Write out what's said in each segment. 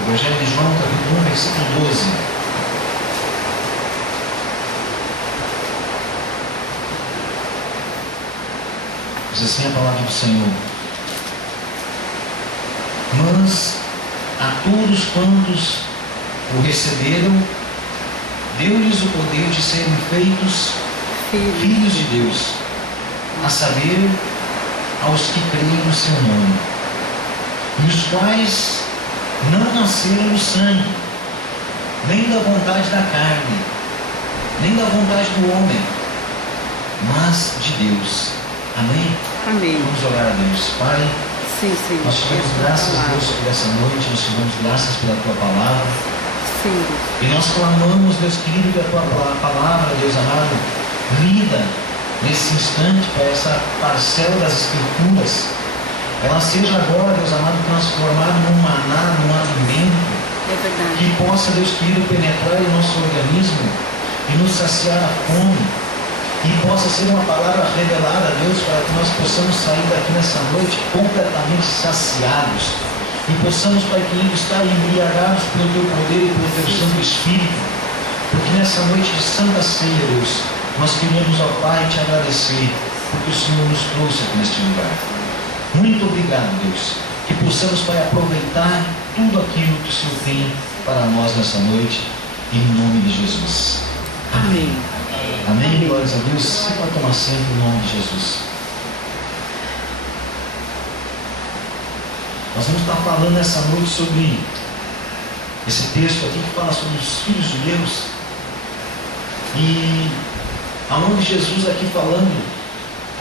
Evangelho de João, capítulo 1, versículo 12. Diz assim a palavra do Senhor: mas a todos quantos o receberam, deu-lhes o poder de serem feitos filhos de Deus, a saber, aos que creem no seu nome, os quais não nasceram do sangue, nem da vontade da carne, nem da vontade do homem, mas de Deus. Amém? Amém. Vamos orar a Deus. Pai, Sim, sim. nós te damos graças a Deus por essa noite, nós te damos graças pela tua palavra. Sim. E nós clamamos, Deus querido, que a tua palavra, Deus amado, lida nesse instante para essa parcela das Escrituras, ela seja agora, Deus amado, transformada num maná, num alimento, É verdade. que possa, Deus querido, penetrar em nosso organismo e nos saciar a fome, e possa ser uma palavra revelada a Deus, para que nós possamos sair daqui nessa noite completamente saciados, e possamos, Pai querido, estar embriagados pelo teu poder e pelo teu Santo Espírito, porque nessa noite de Santa Ceia, Deus, nós queremos, ó Pai, te agradecer, porque o Senhor nos trouxe aqui neste lugar. Muito obrigado, Deus, que possamos, Pai, aproveitar tudo aquilo que o Senhor tem para nós nessa noite, em nome de Jesus. Amém. Amém, glórias a Deus. Você pode tomar sempre em nome de Jesus. Nós vamos estar falando nessa noite sobre esse texto aqui que fala sobre os filhos de Deus. E aonde Jesus aqui falando,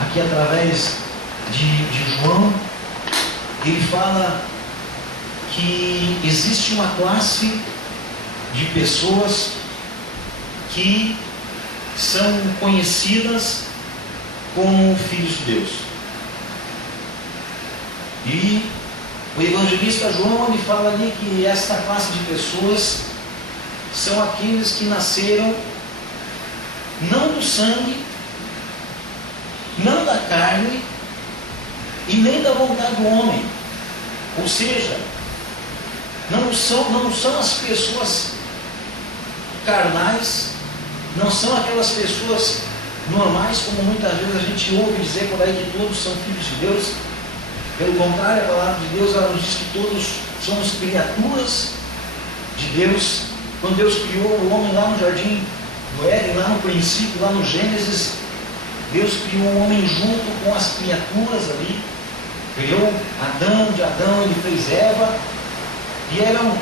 aqui através de João, ele fala que existe uma classe de pessoas que são conhecidas como filhos de Deus. E o evangelista João, ele fala ali que essa classe de pessoas são aqueles que nasceram não do sangue, não da carne e nem da vontade do homem. Ou seja, não são as pessoas carnais, não são aquelas pessoas normais, como muitas vezes a gente ouve dizer por aí que todos são filhos de Deus. Pelo contrário, a palavra de Deus, ela nos diz que todos somos criaturas de Deus. Quando Deus criou o homem lá no jardim do Éden, lá no princípio, lá no Gênesis, Deus criou o homem junto com as criaturas ali. Criou Adão, de Adão ele fez Eva, e eram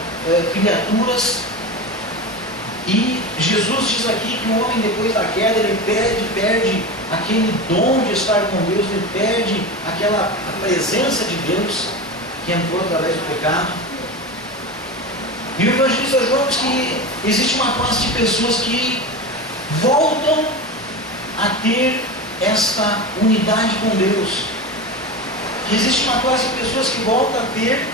criaturas. E Jesus diz aqui que o homem, depois da queda, ele perde aquele dom de estar com Deus, ele perde a presença de Deus que entrou através do pecado. E o evangelista João diz que existe uma classe de pessoas que voltam a ter esta unidade com Deus. Que existe uma classe de pessoas que voltam a ter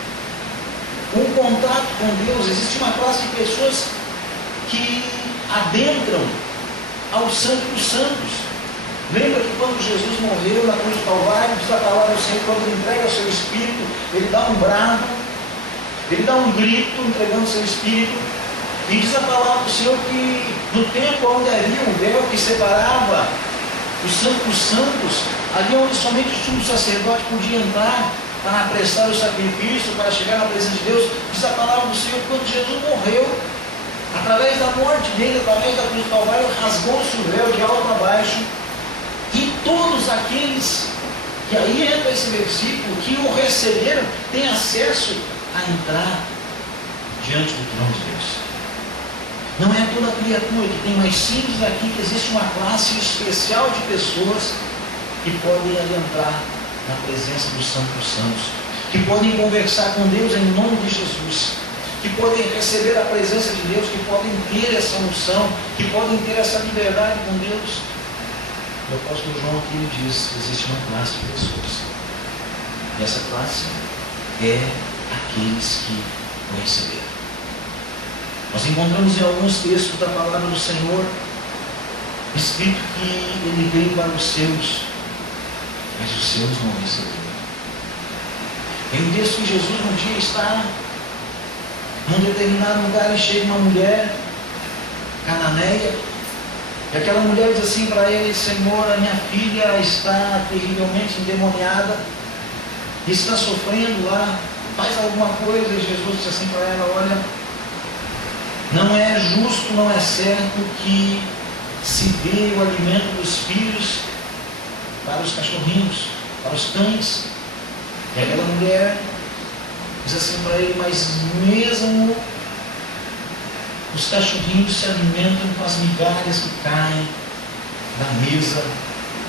um contato com Deus. Existe uma classe de pessoas que adentram ao Santo dos Santos. Lembra que quando Jesus morreu na cruz do Calvário, diz a palavra do Senhor, quando ele entrega o seu Espírito, ele dá um brado, ele dá um grito entregando o seu Espírito, e diz a palavra do Senhor que no tempo onde havia um véu que separava o Santo dos Santos, ali onde somente o sumo sacerdote podia entrar para prestar o sacrifício, para chegar na presença de Deus, diz a palavra do Senhor que quando Jesus morreu, através da morte dele, através da cruz do Calvário, rasgou-se o véu de alto a baixo, e todos aqueles, que aí entra esse versículo, que o receberam, têm acesso a entrar diante do trono de Deus. Não é toda criatura que tem, mas sim diz aqui que existe uma classe especial de pessoas que podem adentrar na presença do Santo dos Santos, que podem conversar com Deus em nome de Jesus, que podem receber a presença de Deus, que podem ter essa unção, que podem ter essa liberdade com Deus. O apóstolo João aqui ele diz que existe uma classe de pessoas. E essa classe é aqueles que o receberam. Nós encontramos em alguns textos da palavra do Senhor escrito que ele veio para os seus, mas os seus não o receberam. Tem um texto que Jesus um dia está Num determinado lugar ele chega uma mulher cananeia, e aquela mulher diz assim para ele: Senhor, a minha filha está terrivelmente endemoniada, está sofrendo lá, faz alguma coisa. E Jesus disse assim para ela: olha, não é justo, não é certo que se dê o alimento dos filhos para os cachorrinhos, para os cães. E aquela mulher diz assim para ele: mas mesmo os cachorrinhos se alimentam com as migalhas que caem da mesa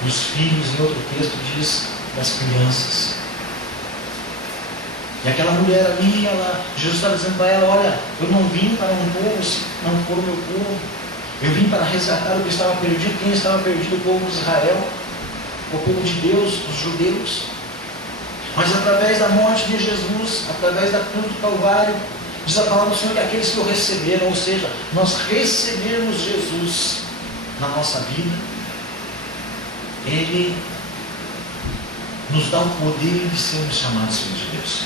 dos filhos. Em outro texto diz das crianças. E aquela mulher ali, Jesus estava dizendo para ela: olha, eu não vim para um povo se não for o meu povo. Eu vim para resgatar o que estava perdido. Quem estava perdido? O povo de Israel, o povo de Deus, os judeus. Mas através da morte de Jesus, através da cruz do Calvário, diz a palavra do Senhor que aqueles que o receberam, ou seja, nós recebermos Jesus na nossa vida, Ele nos dá o poder de sermos chamados filhos de Deus.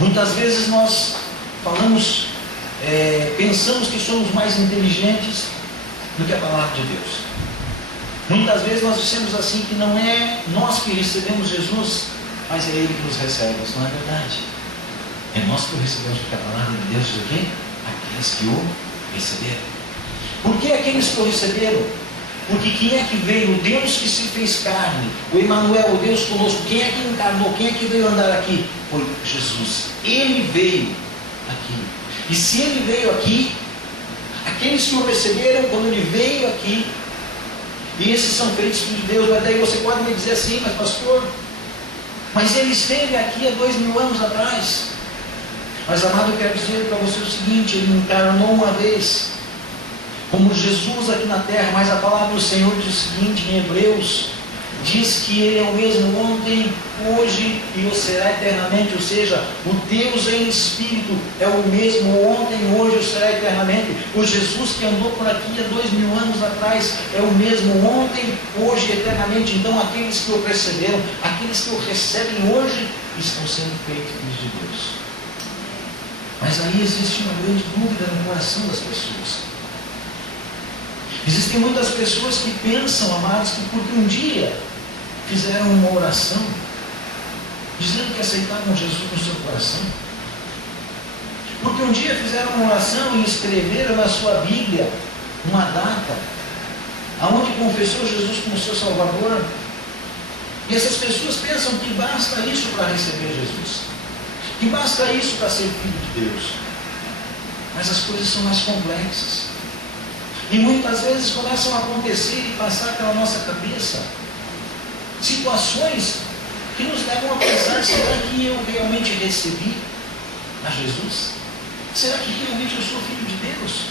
Muitas vezes nós falamos, pensamos que somos mais inteligentes do que a palavra de Deus. Muitas vezes nós dissemos assim que não é nós que recebemos Jesus, mas é Ele que nos recebe. Isso não é verdade. É nós que o recebemos, porque a palavra de Deus diz o quê? Aqueles que o receberam. Por que aqueles que o receberam? Porque quem é que veio? O Deus que se fez carne, o Emmanuel, o Deus conosco. Quem é que encarnou? Quem é que veio andar aqui? Foi Jesus. Ele veio aqui. E se Ele veio aqui, aqueles que o receberam, quando Ele veio aqui, e esses são feitos filhos de Deus, mas daí você pode me dizer assim: mas pastor, mas Ele esteve aqui há 2000 anos atrás. Mas amado, eu quero dizer para você o seguinte: Ele encarnou uma vez como Jesus aqui na terra, mas a palavra do Senhor diz o seguinte em Hebreus, diz que Ele é o mesmo ontem, hoje e o será eternamente. Ou seja, o Deus em Espírito é o mesmo ontem, hoje e o será eternamente. O Jesus que andou por aqui há 2000 anos atrás é o mesmo ontem, hoje e eternamente. Então aqueles que o receberam, aqueles que o recebem hoje, estão sendo feitos filhos de Deus. Mas aí existe uma grande dúvida no coração das pessoas. Existem muitas pessoas que pensam, amados, que porque um dia fizeram uma oração dizendo que aceitavam Jesus no seu coração, porque um dia fizeram uma oração e escreveram na sua Bíblia uma data aonde confessou Jesus como seu Salvador, e essas pessoas pensam que basta isso para receber Jesus, que basta isso para ser filho de Deus. Mas as coisas são mais complexas. E muitas vezes começam a acontecer e passar pela nossa cabeça situações que nos levam a pensar: será que eu realmente recebi a Jesus? Será que realmente eu sou filho de Deus?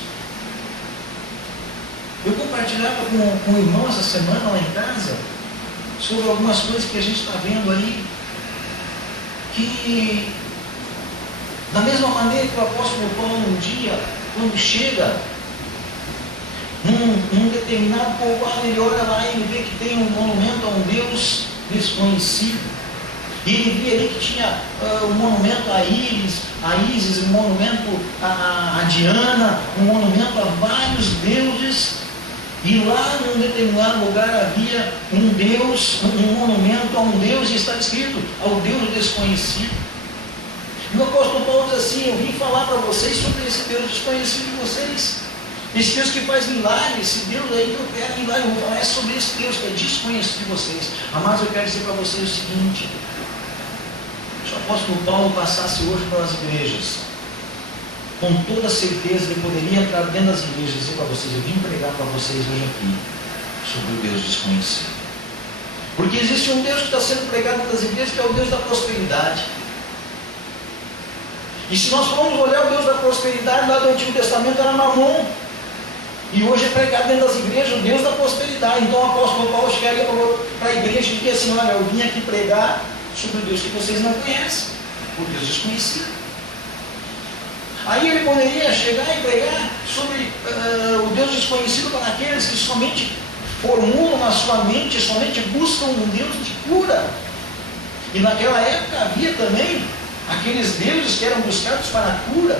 Eu compartilhava com o irmão essa semana lá em casa sobre algumas coisas que a gente está vendo aí, que da mesma maneira que o apóstolo Paulo um dia, quando chega num determinado povoado, ele olha lá e ele vê que tem um monumento a um Deus desconhecido. E ele vê ali que tinha um monumento a Ísis, um monumento a Diana, um monumento a vários deuses. E lá num determinado lugar havia um Deus, um monumento a um Deus, e está escrito: ao Deus desconhecido. E o apóstolo Paulo diz assim: eu vim falar para vocês sobre esse Deus desconhecido de vocês. Esse Deus que faz milagres, esse Deus aí que opera milagres. Eu vou falar sobre esse Deus que é desconhecido de vocês. Amados, eu quero dizer para vocês o seguinte: se o apóstolo Paulo passasse hoje pelas igrejas, com toda certeza ele poderia entrar dentro das igrejas e dizer para vocês: eu vim pregar para vocês hoje aqui sobre o Deus desconhecido. Porque existe um Deus que está sendo pregado dentro das igrejas, que é o Deus da prosperidade. E se nós formos olhar o Deus da prosperidade lá do Antigo Testamento, era Mamon. E hoje é pregado dentro das igrejas o Deus da prosperidade. Então o apóstolo Paulo chegaria para a igreja e dizia assim: olha, eu vim aqui pregar sobre o Deus que vocês não conhecem, o Deus desconhecido. Aí ele poderia chegar e pregar sobre o Deus desconhecido para aqueles que somente formulam na sua mente, somente buscam um Deus de cura. E naquela época havia também Aqueles deuses que eram buscados para a cura